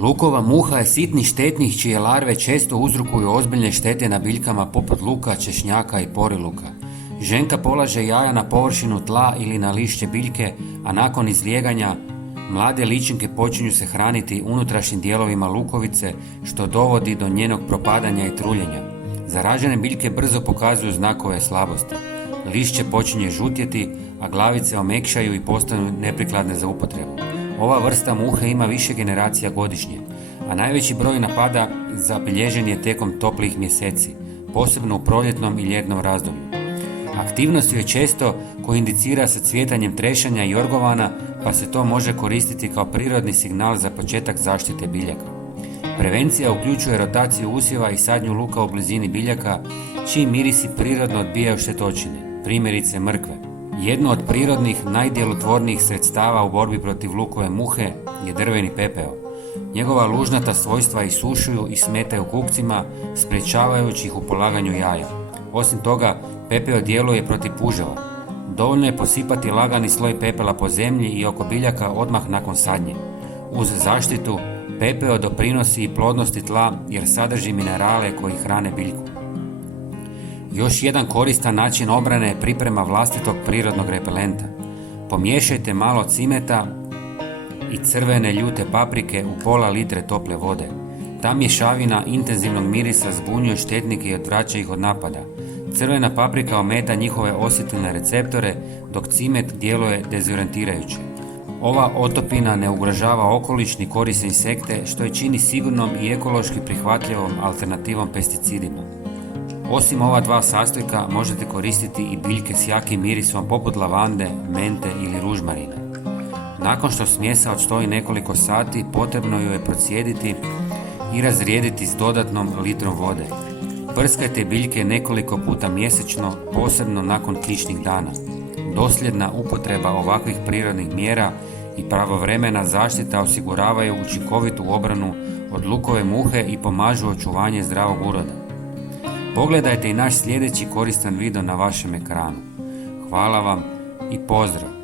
Lukova muha je sitni štetnik čije larve često uzrokuju ozbiljne štete na biljkama poput luka, češnjaka i poriluka. Ženka polaže jaja na površinu tla ili na lišće biljke, a nakon izlijeganja mlade ličinke počinju se hraniti unutrašnjim dijelovima lukovice, što dovodi do njenog propadanja i truljenja. Zaražene biljke brzo pokazuju znakove slabosti. Lišće počinje žutjeti, a glavice omekšaju i postanu neprikladne za upotrebu. Ova vrsta muhe ima više generacija godišnje, a najveći broj napada zabilježen je tijekom toplih mjeseci, posebno u proljetnom i ljetnom razdoblju. Aktivnost je često koindicira sa cvjetanjem trešanja i jorgovana, pa se to može koristiti kao prirodni signal za početak zaštite biljaka. Prevencija uključuje rotaciju usjeva i sadnju luka u blizini biljaka, čiji mirisi prirodno odbijaju štetočine, primjerice mrkve. Jedno od prirodnih, najdjelotvornijih sredstava u borbi protiv lukove muhe je drveni pepeo. Njegova lužnata svojstva isušuju i smetaju kukcima, sprječavajući ih u polaganju jaja. Osim toga, pepeo djeluje protiv puževa. Dovoljno je posipati lagani sloj pepela po zemlji i oko biljaka odmah nakon sadnje. Uz zaštitu, pepeo doprinosi i plodnosti tla jer sadrži minerale koji hrane biljku. Još jedan koristan način obrane je priprema vlastitog prirodnog repelenta. Pomiješajte malo cimeta i crvene ljute paprike u pola litre tople vode. Ta mješavina intenzivnog mirisa zbunjuje štetnike i odvraća ih od napada. Crvena paprika ometa njihove osjetilne receptore, dok cimet djeluje dezorientirajuće. Ova otopina ne ugrožava okoliš ni koristi insekte, što je čini sigurnom i ekološki prihvatljivom alternativom pesticidima. Osim ova dva sastojka možete koristiti i biljke s jakim mirisom poput lavande, mente ili ružmarina. Nakon što smjesa odstoji nekoliko sati, potrebno ju je procijediti i razrijediti s dodatnom litrom vode. Prskajte biljke nekoliko puta mjesečno, posebno nakon kišnih dana. Dosljedna upotreba ovakvih prirodnih mjera i pravovremena zaštita osiguravaju učinkovitu obranu od lukove muhe i pomažu očuvanje zdravog uroda. Pogledajte i naš sljedeći koristan video na vašem ekranu. Hvala vam i pozdrav!